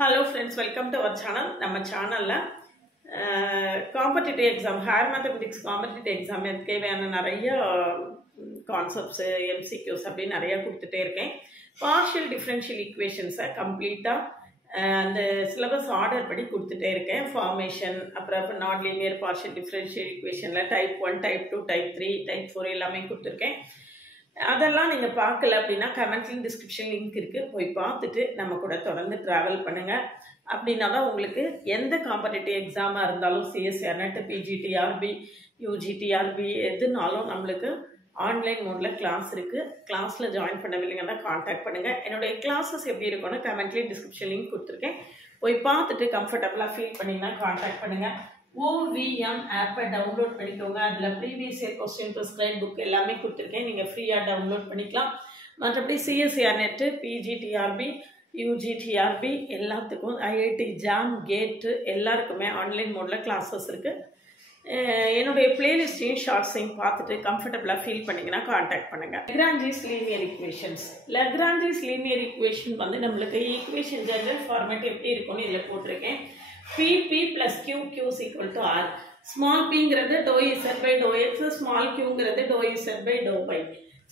Hello friends, welcome to our channel. நம்ம சேனல்ல competitive exam higher mathematics competitive exam தேவையான நிறைய கான்செப்ட்ஸ் எம்சிக்யூஸ் அப்படி நிறைய கொடுத்துட்டே இருக்கேன். பார்ஷியல் டிஃபரன்ஷியல் ஈக்குவேஷன்ஸை கம்ப்ளீட்டாக அந்த சிலபஸ் ஆர்டர் படி கொடுத்துட்டே இருக்கேன். ஃபார்மேஷன், அப்புறம் நாட் லீனியர் பார்ஷியல் டிஃபரன்ஷியல் ஈக்குவேஷனில் டைப் 1, டைப் 2, டைப் 3, டைப் 4 எல்லாமே கொடுத்துருக்கேன். அதெல்லாம் நீங்கள் பார்க்கல அப்படின்னா கமெண்ட்லையும் டிஸ்கிரிப்ஷன் லிங்க் இருக்குது, போய் பார்த்துட்டு நம்ம கூட தொடர்ந்து ட்ராவல் பண்ணுங்கள். அப்படின்னா தான் உங்களுக்கு எந்த காம்படிட்டிவ் எக்ஸாமாக இருந்தாலும் சிஎஸ்சி, நெட், பிஜிடிஆர்பி, யூஜிடிஆர்பி எதுனாலும் நம்மளுக்கு ஆன்லைன் மோடில் கிளாஸ் இருக்குது. கிளாஸில் ஜாயின் பண்ணவில்லைங்கன்னா கான்டாக்ட் பண்ணுங்கள். என்னுடைய கிளாஸஸ் எப்படி இருக்கும்னு கமெண்ட்லேயும் டிஸ்கிரிப்ஷன் லிங்க் கொடுத்துருக்கேன், போய் பார்த்துட்டு கம்ஃபர்டபுளாக ஃபீல் பண்ணிங்கன்னா கான்டாக்ட் பண்ணுங்கள். OVM ஆப்பை டவுன்லோட் பண்ணிக்கோங்க. அதில் previous year question prescribe book எல்லாமே கொடுத்துருக்கேன், நீங்கள் ஃப்ரீயாக டவுன்லோட் பண்ணிக்கலாம். மற்றபடி சிஎஸ்சிஆர் நெட்டு, பிஜிடிஆர்பி, யூஜிடிஆர்பி எல்லாத்துக்கும், ஐஐடி ஜாம், கேட்டு எல்லாருக்குமே ஆன்லைன் மோடில் கிளாஸஸ் இருக்குது. என்னுடைய பிளேலிஸ்டையும் ஷார்ட்ஸையும் பார்த்துட்டு கம்ஃபர்டபுளாக ஃபீல் பண்ணிங்கன்னா கான்டாக்ட் பண்ணுங்கள். Lagrange's linear equations. Lagrange's linear equation வந்து நம்மளுக்கு ஈக்குவேஷன் ஜெனரல் ஃபார்மேட் எப்படி இருக்கும்னு இதில் போட்டிருக்கேன். PP plus QQ is equal to R. Small p ங்கிறது dou z by dou x, small q ங்கிறது dou z by dou y.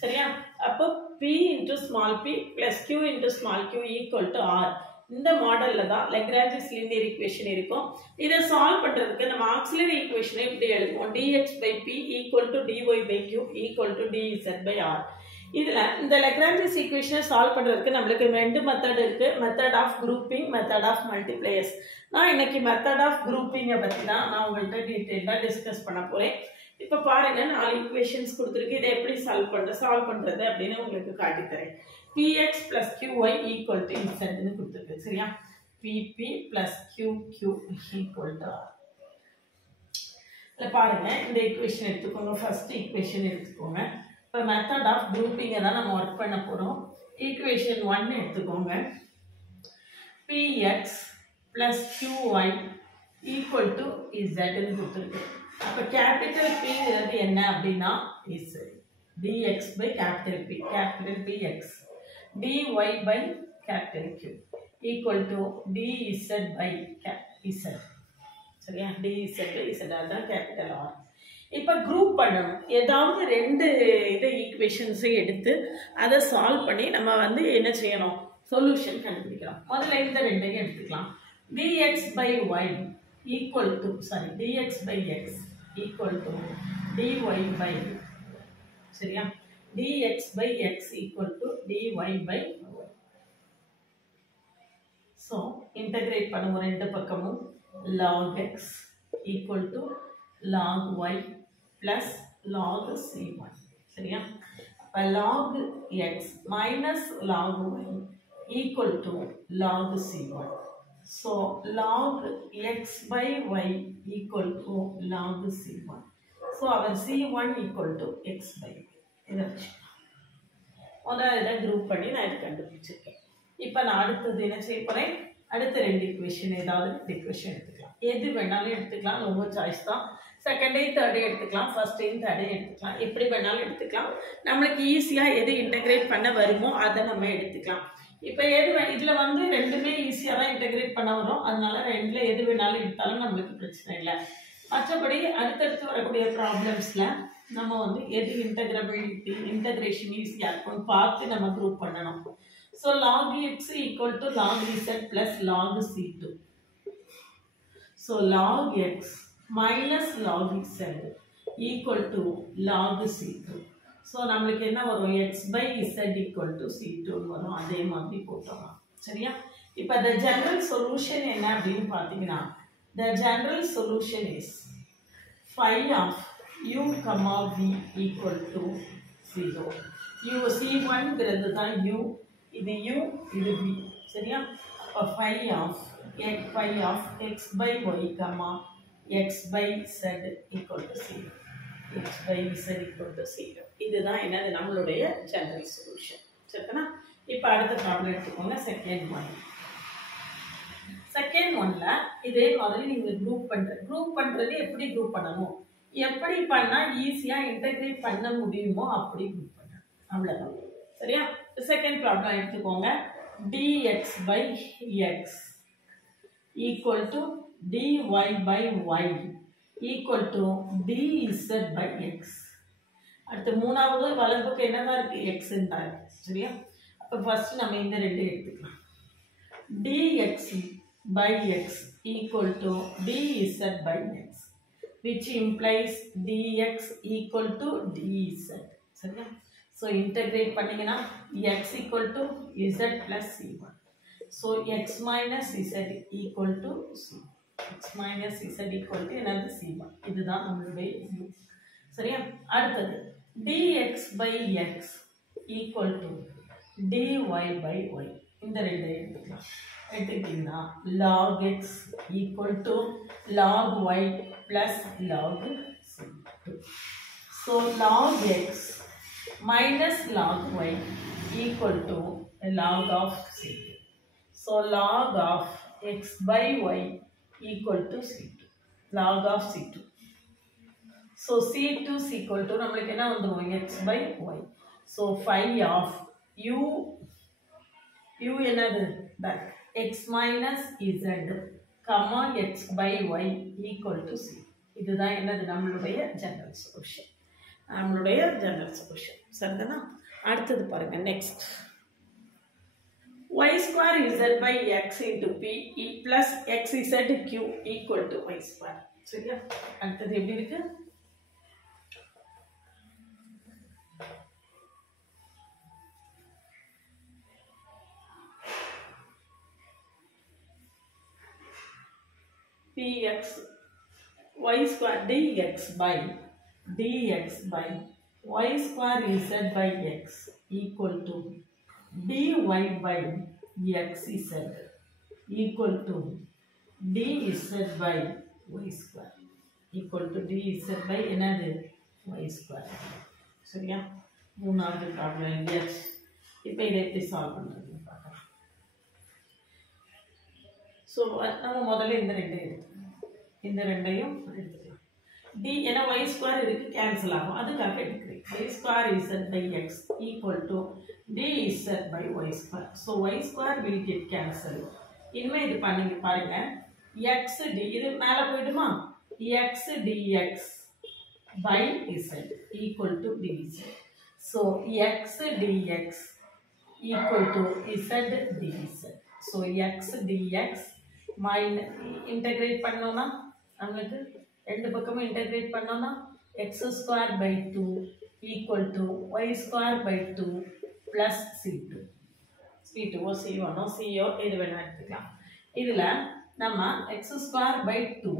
சரியா? அப்போ P into small p plus Q into small q equal to R. இந்த மாடல்ல தான் Lagrange's linear equation இருக்கும். இதை solve பண்றதுக்கு நம்ம ஆக்சிலரி ஈக்குவேஷனை இப்படி எழுதுவோம். dx by p equal to dy by q equal to dz by R. இதில் இந்த லெக்ரான்ஜிஸ் ஈக்குவேஷனை சால்வ் பண்ணுறதுக்கு நம்மளுக்கு ரெண்டு மெத்தட் இருக்குது. Method of grouping, method of multipliers. நான் இன்னைக்கு மெத்தட் ஆஃப் குரூப்பிங்கை பற்றி தான் நான் உங்கள்கிட்ட டீட்டெயிலாக டிஸ்கஸ் பண்ண போகிறேன். இப்போ பாருங்கள், 4 ஈக்குவேஷன்ஸ் கொடுத்துருக்கு. இதை எப்படி சால்வ் பண்ணுறது அப்படின்னு உங்களுக்கு காட்டித்தரேன். px plus qy equal to zன்னு கொடுத்துருக்கு. சரியா? pp plus qq equal to r. இல்லை பாருங்கள், இந்த ஈக்குவேஷன் எடுத்துக்கோங்க. ஃபர்ஸ்ட் ஈக்குவேஷன் எடுத்துக்கோங்க. இப்போ மெத்தட் ஆஃப் குரூப்பிங்கை தான் நம்ம ஒர்க் பண்ண போகிறோம். ஈக்குவேஷன் 1 எடுத்துக்கோங்க. px plus qy equal to zன்னு கொடுத்துருக்கு. அப்போ கேபிட்டல் Pங்கிறது என்ன அப்படின்னா is dx by capital P, capital Px, dy by capital Q equal to dz by z. சரியா? dz by z அதான் கேபிட்டல் R. இப்போ குரூப் பண்ணணும். ஏதாவது ரெண்டு ஈக்குவேஷன்ஸை எடுத்து அதை சால்வ் பண்ணி நம்ம வந்து என்ன செய்யணும், சொல்யூஷன் கண்டுபிடிக்கலாம். முதல்ல இந்த ரெண்டையும் எடுத்துக்கலாம். dx by y equal to dx by x equal to dy by, சரியா? dx by x equal to dy by y. So integrate பண்ணுவோம் ரெண்டு பக்கமும். log x equal to log y plus log c1. சரியா? அப்போ log x minus log y equal to log c1. So log x by y equal to log c1. So our c1 equal to x by y. இதை முதல்ல இதை group பண்ணி நான் இதை கண்டுபிடிச்சிருக்கேன். இப்போ நான் அடுத்தது என்ன செய்ய போகிறேன், அடுத்த ரெண்டு ஈக்குவேஷன் ஏதாவது ரெண்டு ஈக்குவேஷன் எடுத்துக்கலாம். எது வேணாலும் எடுத்துக்கலாம், உங்கள் சாய்ஸ் தான். செகண்டையும் தேர்டையும் எடுத்துக்கலாம், ஃபர்ஸ்டையும் தேர்டையும் எடுத்துக்கலாம், எப்படி வேணாலும் எடுத்துக்கலாம். நம்மளுக்கு ஈஸியாக எது இன்டகிரேட் பண்ண வருமோ அதை நம்ம எடுத்துக்கலாம். இப்போ இதில் வந்து ரெண்டுமே ஈஸியாக தான் இன்டகிரேட் பண்ண வரும். அதனால ரெண்டில் எது வேணாலும் எடுத்தாலும் நம்மளுக்கு பிரச்சனை இல்லை. மற்றபடி அடுத்தடுத்து வரக்கூடிய ப்ராப்ளம்ஸில் நம்ம வந்து எது இன்டகிரபிலிட்டி, இன்டகிரேஷன் ஈஸியாக இருக்கும்னு பார்த்து நம்ம குரூப் பண்ணணும். So log x equal to log z plus log c2. So log x minus log z equal to log c2. So நம்மளுக்கு என்ன வரும், x by z equal to c2 வரும். அதே மாதிரி போட்டோம். சரியா? இப்போ the general solution என்ன அப்படின்னு பார்த்தீங்கன்னா, the general solution is phi of u comma v equal to 0. u c1ங்கிறது தான் u, இது u, இது v. சரியா? அப்போ phi of x by y comma x by z equal to 0. x by z equal to 0. இதுதான் என்னது நம்மளுடைய general solution. சரிங்களா? இப்போ அடுத்த ப்ராப்ளம் எடுத்துக்கோங்க. செகண்ட் ஒன்ல இதே மாதிரி நீங்கள் குரூப் பண்ணுறது எப்படி குரூப் பண்ணணும், எப்படி பண்ணால் ஈஸியாக இன்டகிரேட் பண்ண முடியுமோ அப்படி குரூப் பண்ணணும். அவ்வளோதான். சரியா? செகண்ட் ப்ராப்ளம் எடுத்துக்கோங்க. dx by x equal to dy by y equal to dz by x. அடுத்து மூணாவது வலது பக்கம் என்னதான் இருக்கு x ன்றா இருக்கு சரியா. அப்ப ஃபர்ஸ்ட் நம்ம இந்த ரெண்டு எடுத்துக்கலாம். dx by x equal to dz by x which implies dx equal to dz சரியா. so integrate பண்ணீங்கனா x equal to z plus c1. so x minus z equal to c. x minus z equal to என்னது c1. இதுதான் நம்மளுடைய u சரியா. அடுத்து dx by x equal to dy by y. இந்த ரெண்டை எடுத்துக்கலாம். எடுத்துக்கிட்டீங்கன்னா log x equal to log y plus log c2. so log x minus log y equal to log of c2. so log of x by y equal to c2. log of c2. so c2 is equal to நம்மளுக்கு என்ன வந்துரும் x by y. so phi of u என்னது that x minus z comma x by y equal to c. இதுதான் என்னது நம்மளுடைய general solution. நம்மளுடைய general solution சரிதானா. அடுத்தது பாருங்க next y square z by x into p plus x z q equal to y square சரியா. அடுத்தது எப்படி இருக்கு px y square dx by y square z by x equal to dy by x z equal to dz by y square equal to dz by என்னது y square சரியா. மூணாவது problem எழுதியாச்சு. இப்போ இதை எப்படி சால்வ் பண்ணுறதுன்னு பார்க்கலாம். ஸோ நம்ம முதல்ல இந்த ரெண்டையும் எடுத்துக்கலாம். டி ஏன்னா y ஸ்கொயர் இதுக்கு கேன்சல் ஆகும் அதுக்காக எடுக்கிறேன். y square z by x equal to dz by y square. so y square will get cancelled. இனிமே இது பண்ணுங்க பாருங்க x d இது மேலே போயிடுமா x dx by z equal to dz. so x dx equal to z dz. so x dx minus integrate பண்ணோம்னா நமக்கு ரெண்டு பக்கமும் integrate பண்ணோம்னா x square by 2 equal to y square by 2 plus c2. c2 O c1 O c ஓ எது வேணா எடுத்துக்கலாம். இதுல நம்ம x square by 2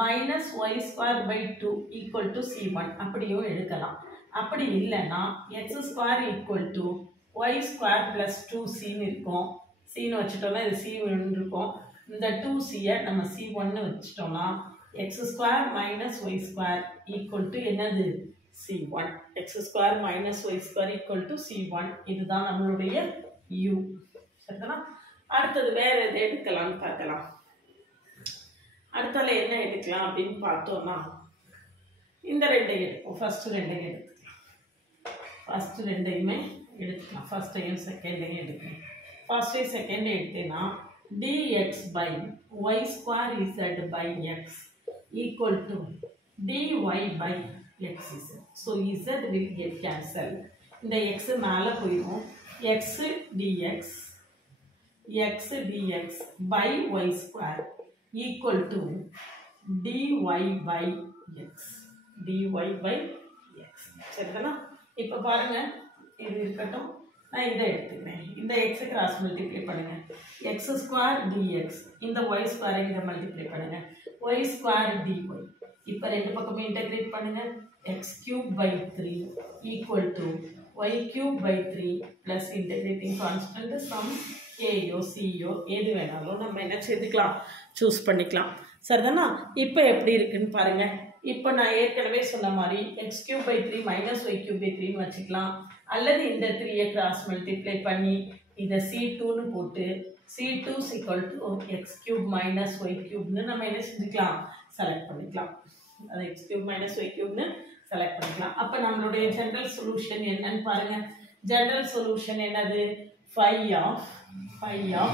minus y square by 2 equal to c1 அப்படியும் எடுக்கலாம். அப்படி இல்லைன்னா x square equal to y square plus 2c இருக்கும். c ன்னு வச்சுட்டோம்னா இது c1 இருக்கும். இந்த 2c நம்ம c1 வச்சிட்டோம்னா x square minus y square equal to என்னது c1. x square minus y square equal to c1. இதுதான் நம்மளுடைய u சரிதானா. அடுத்தது வேற எது எடுக்கலாம்னு பார்க்கலாம். அடுத்தால என்ன எடுக்கலாம் அப்படின்னு பார்த்தோம்னா இந்த ரெண்டையும் எடுப்போம். ஃபர்ஸ்ட் ரெண்டையும் எடுத்துக்கலாம். ஃபர்ஸ்ட் ரெண்டையுமே எடுத்துக்கலாம். ஃபர்ஸ்டையும் செகண்டையும் எடுக்கலாம். ஃபர்ஸ்டையும் செகண்டையும் எடுத்தேன்னா dx by y square z by x equal to dy by x z. so z will get cancelled. இந்த x மேலே போயிடும். x dx by y square equal to dy by x. சரிதானா. இப்போ பாருங்க இது இருக்கட்டும். நான் இதை எடுத்துக்கிறேன். இந்த x கிராஸ் மல்டிப்ளை பண்ணுங்க. x ஸ்கொயர் dx இந்த y ஸ்கொயரை இதை மல்டிப்ளை பண்ணுங்க. y square dy. இப்போ ரெண்டு பக்கமும் இன்டகிரேட் பண்ணுங்க. x cube by 3 equal to y cube by 3 plus integrating constant sum kயோ cயோ எது வேணாலும் நம்ம என்ன செய்துக்கலாம் சூஸ் பண்ணிக்கலாம் சரிதானா. இப்போ எப்படி இருக்குன்னு பாருங்க. இப்போ நான் ஏற்கனவே சொன்ன மாதிரி x cube by 3 minus y cube by 3 வச்சுக்கலாம். அல்லது இந்த 3 கிராஸ் மல்டிப்ளை பண்ணி இதை c2ன்னு போட்டு c2 is equal to x cube minus y cubeன்னு நம்ம என்ன செஞ்சுக்கலாம் செலக்ட் பண்ணிக்கலாம். அது x cube minus y cubeன்னு செலக்ட் பண்ணிக்கலாம். அப்போ நம்மளுடைய ஜெனரல் சொல்யூஷன் என்னன்னு பாருங்க. ஜெனரல் சொல்யூஷன் என்னது phi of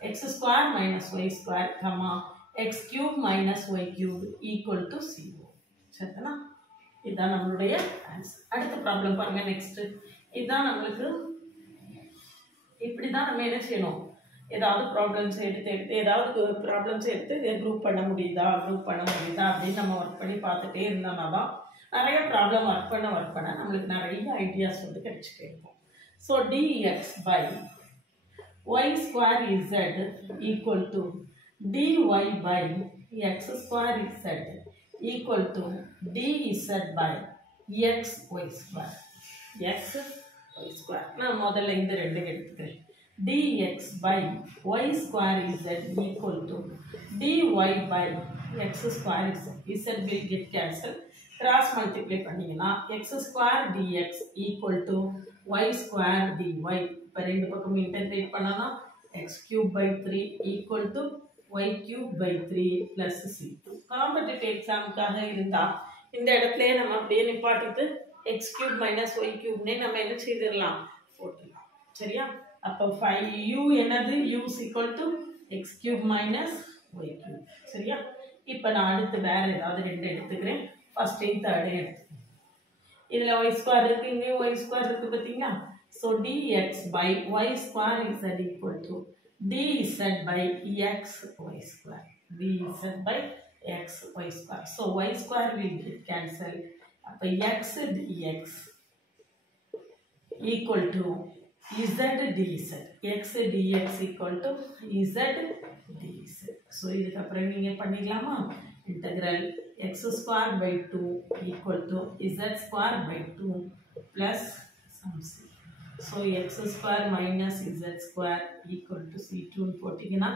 x square minus y square, comma, x cube minus y cube equal to 0. சரிதானா? இதான் நம்மளுடைய ஆன்சர். அடுத்த ப்ராப்ளம் பாருங்க. நெக்ஸ்ட் இதான் நம்மளுக்கு இப்படி தான் நம்ம என்ன செய்யணும், ஏதாவது ப்ராப்ளம்ஸ் எடுத்து குரூப் பண்ண முடியுதா அப்படின்னு நம்ம ஒர்க் பண்ணி பார்த்துட்டே இருந்தோம்னா தான் நிறைய ப்ராப்ளம் ஒர்க் பண்ண நம்மளுக்கு நிறைய ஐடியாஸ் வந்து கிடைச்சிட்டே இருக்கும். So dx by y square z equal to dy by x square z equal to dz by x y square. x y square நான் முதல்ல இந்த ரெண்டு எடுத்துக்கிறேன். dx by y square z equal to dy by x square z. z will get cancelled. Cross multiply பண்ணீங்கன்னா x square dx equal to y square dy. இப்போ ரெண்டு பக்கம் integrate பண்ணனா x cube by 3 equal to y cube by 3 plus c2. Competitive எக்ஸாமுக்காக இருந்தா இந்த இடத்துல நம்ம அப்படியே நிப்பாட்டிட்டு x cube minus y cube னே நம்ம என்ன செய்திரலாம், போட்டுடலாம். சரியா? அப்போ 5u என்னது, u is equal to x cube minus y cube. சரியா? இப்போ நான் அடுத்து வேற ஏதாவது ரெண்டு எடுத்துக்கிறேன். ஃபர்ஸ்ட் தேர்ட் எடுத்துக்கிறேன். இதுல y square இருக்கு, இங்கே y square இருக்கு பாத்தீங்களா? So dx by y square is equal to dz by x y square. dz by x y square. So y square will get cancelled. அப்ப x dx equal to z dz. x dx equal to z dz. So இதுக்கு அப்புறம் நீங்க பண்ணிக்கலாமா? Integral x square by 2 equal to z square by 2 plus some c. So x square minus z square equal to c2 போட்டிங்கன்னா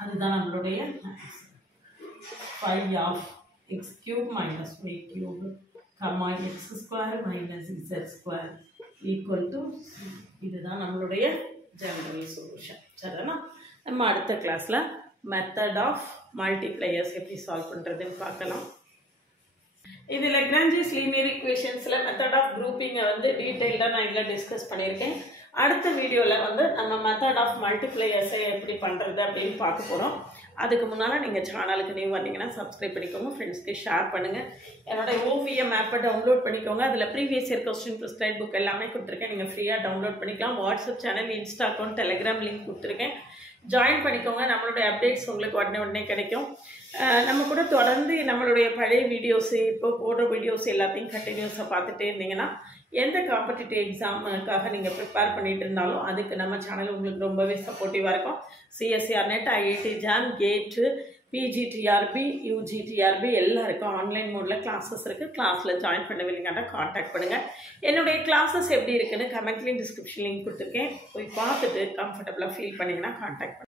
அதுதான் நம்மளுடைய answer. 5 of x cube minus y cube comma x square minus z square equal to c. இதுதான் நம்மளுடைய general solution. சரிதானா? நம்ம அடுத்த கிளாஸ்ல method of multipliers எப்படி சால்வ் பண்றதுன்னு பார்க்கலாம். இது லக்ராஞ்சிஸ் லீனியர் ஈக்குவேஷன்ஸ்ல மெத்தட் ஆஃப் குரூப்பிங்கை வந்து டீடைல்டாக நான் இதில் டிஸ்கஸ் பண்ணியிருக்கேன். அடுத்த வீடியோவில் வந்து நம்ம மெத்தட் ஆஃப் மல்டிப்ளையர்ஸை எப்படி பண்ணுறது அப்படின்னு பார்க்க போகிறோம். அதுக்கு முன்னால் நீங்கள் சேனலுக்கு நியூ வந்தீங்கன்னா சப்ஸ்கிரைப் பண்ணிக்கோங்க, ஃப்ரெண்ட்ஸ்க்கு ஷேர் பண்ணுங்கள். என்னோட ஓவிஎம் ஆப்பை டவுன்லோட் பண்ணிக்கோங்க. அதில் previous year question prescribe book எல்லாமே கொடுத்துருக்கேன். நீங்கள் ஃப்ரீயாக டவுன்லோட் பண்ணிக்கலாம். WhatsApp channel, Insta account, Telegram link கொடுத்துருக்கேன். ஜாயின் பண்ணிக்கோங்க. நம்மளுடைய அப்டேட்ஸ் உங்களுக்கு உடனே கிடைக்கும். நம்ம கூட தொடர்ந்து நம்மளுடைய பழைய வீடியோஸ், இப்போ போடுற வீடியோஸ் எல்லாத்தையும் கண்டினியூஸாக பார்த்துட்டே இருந்தீங்கன்னா எந்த காம்படிட்டிவ் எக்ஸாமுக்காக நீங்கள் ப்ரிப்பேர் பண்ணிட்டு இருந்தாலும் அதுக்கு நம்ம சேனல் உங்களுக்கு ரொம்பவே சப்போர்ட்டிவாக இருக்கும். சிஎஸ்சிஆர் நெட், ஐஐடி ஜாம், கேட்டு, பிஜிடிஆர்பி, யூஜிடிஆர்பி எல்லாருக்கும் ஆன்லைன் மோடில் கிளாஸஸ் இருக்குது. கிளாஸில் ஜாயின் பண்ணவில்லைங்கன்னா காண்டாக்ட் பண்ணுங்கள். என்னுடைய கிளாஸஸ் எப்படி இருக்குன்னு கமெண்ட்லேயும் டிஸ்கிரிப்ஷன் லிங்க் கொடுத்துருக்கேன். போய் பார்த்துட்டு கம்ஃபர்டபுளாக ஃபீல் பண்ணிங்கன்னா காண்டாக்ட் பண்ணுங்கள்.